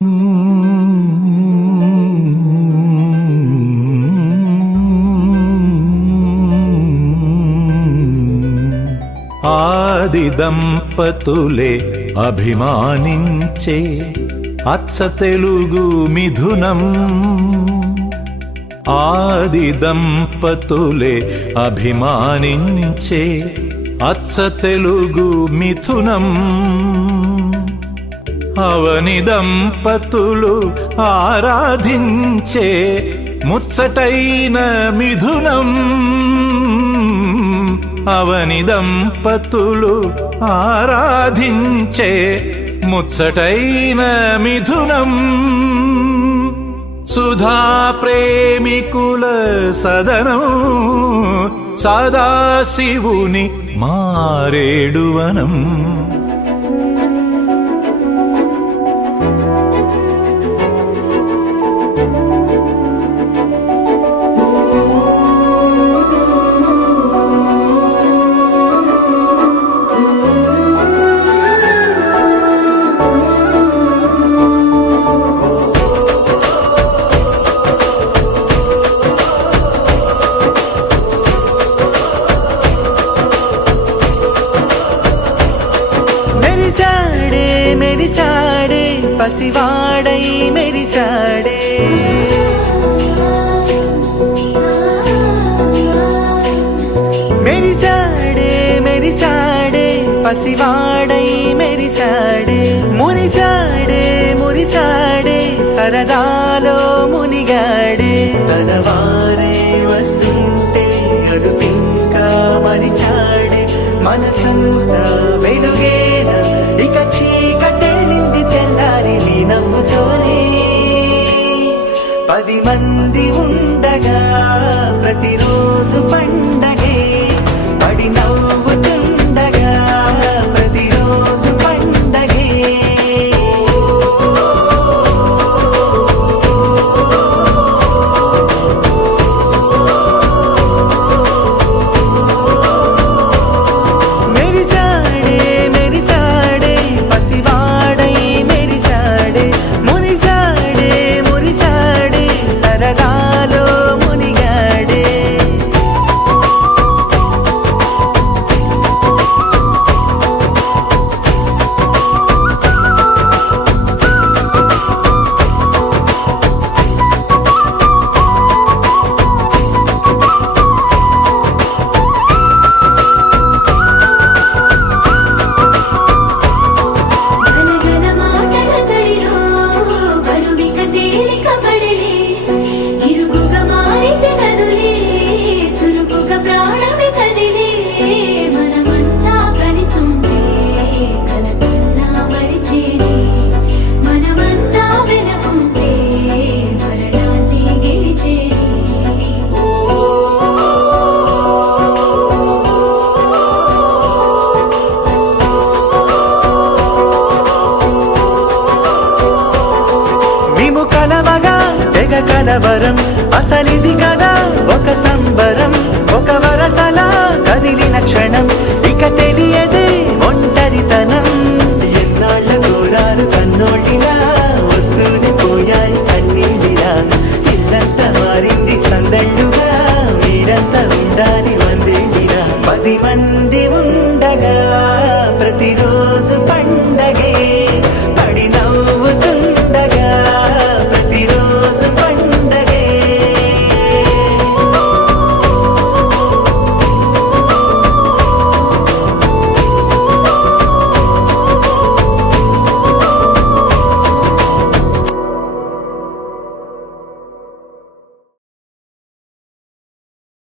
ఆది దంపతులే అభిమానించే అచ్చ తెలుగు మిథునం. ఆది దంపతులే అభిమానించే అచ్చ తెలుగు మిథునం. అవని దంపతులు ఆరాధించే ముచ్చటైన మిథునం. అవని దంపతులు ఆరాధించే ముచ్చటైన మిథునం. సుధా ప్రేమికుల సదనం సదాశివుని మారేడువనం. మెరిసాడే పసివాడై మెరిసాడే. మెరిసాడే మెరిసాడే పసివాడై మెరిసాడే. మురిసాడే మురిసాడే సరదాలో మునిగాడే. తనవారే వస్తుంటే అదుపింకా మరిచాడే. మనసంతా వెలుగేన ఇక చీకటెళ్ళింది తెల్లారి నీ నవ్వుతోనే. 10 మంది ఉండగా ప్రతిరోజు పండగే. పడి నవ్వుతుండగా ప్రతిరోజు పండగే. కలవరం అసలిది కదా ఒక సంబరం. ఒక వరసలా కదిలిన క్షణం ఇక తెలియదే ఒంటరితనం. ఎన్నాళ్ళ కోరారు కన్నోళ్ళిలా వస్తూనే పోయాయి కన్నీళ్ళిలా. ఇల్లంతా మారింది సందళ్ళుగా మీరంతా ఉండాలి వందేళ్ళిలా. 10 మంది